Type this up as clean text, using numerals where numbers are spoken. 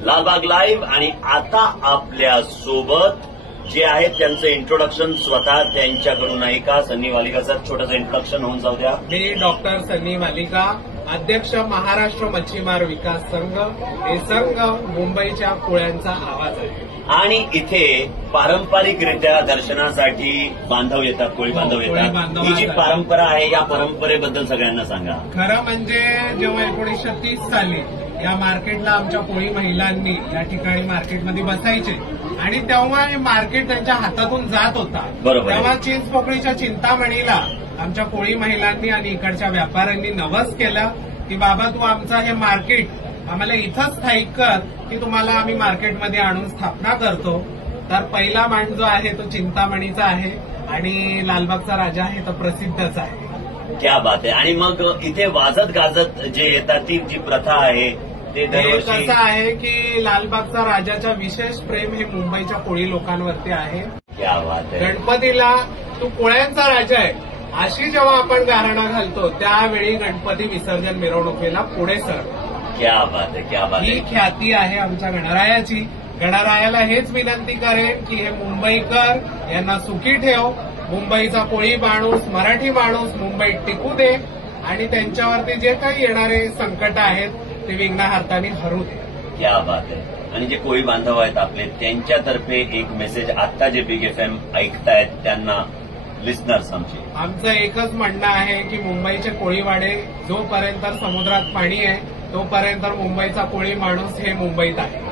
Lalbaug live आणि आता आपल्या सोबत जे आहेत त्यांचं इंट्रोडक्शन स्वतः त्यांच्याकडून ऐका. सन्नी वालिका सर, छोटंसं इंट्रोडक्शन होऊन जाऊ द्या. मी डॉक्टर सन्नी वालिका, अध्यक्ष महाराष्ट्र मच्छीमार विकास संघ. हे संघ मुंबईच्या कोळ्यांचा आवाज आहे आणि इथे पारंपरिकरित्या दर्शनासाठी बांधव येतात, कोळी बांधव येतात. ही जी परंपरा आहे या परंपरेबद्दल सगळ्यांना सांगा. खरं म्हणजे जेव्हा 1930 साली या मार्केटला आमच्या कोळी महिलांनी या ठिकाणी मार्केटमध्ये बसायचे आणि तेव्हा हे मार्केट त्यांच्या हातातून जात होता. बरोबर. तेव्हा चिंचपोकळीच्या चिंतामणीला आमच्या कोळी महिलांनी आणि इकडच्या व्यापाऱ्यांनी नवस केलं की बाबा तू आमचं हे मार्केट आम्हाला इथंच स्थायिक कर की तुम्हाला आम्ही मार्केटमध्ये आणून स्थापना करतो. तर पहिला मान जो आहे तो चिंतामणीचा आहे आणि लालबागचा राजा आहे तो प्रसिद्धच आहे. क्या बात आहे. आणि मग इथे वाजत गाजत जे येतात ती जी प्रथा आहे ते दरवर्षी कसं आहे की लालबागचा राजाच्या विशेष प्रेम हे मुंबईच्या कोळी लोकांवरती आहे. क्या बात आहे. गणपतीला तू कोळ्यांचा राजा आहे अशी जेव्हा आपण गारणा घालतो त्यावेळी गणपती विसर्जन मिरवणुकीला पुढे सरतो. क्या बात आहे, क्या बात आहे. ही ख्याती आहे आमच्या गणरायाची. गणरायाला हेच विनंती करेन की हे मुंबईकर यांना सुखी ठेव. मुंबईचा कोळी माणूस, मराठी माणूस मुंबईत टिकू दे आणि त्यांच्यावरती जे काही येणारे संकट आहेत ते विघ्नहर्त्याने हरू दे. क्या बात आहे. आणि जे कोळी बांधव आहेत आपले त्यांच्यातर्फे एक मेसेज आता जे बिग FM ऐकतायत त्यांना लिस्नर्स आमचं एकच म्हणणं आहे की मुंबईचे कोळीवाडे जोपर्यंत समुद्रात पाणी आहे तोपर्यंत मुंबईचा कोळी माणूस हे मुंबईत आहे.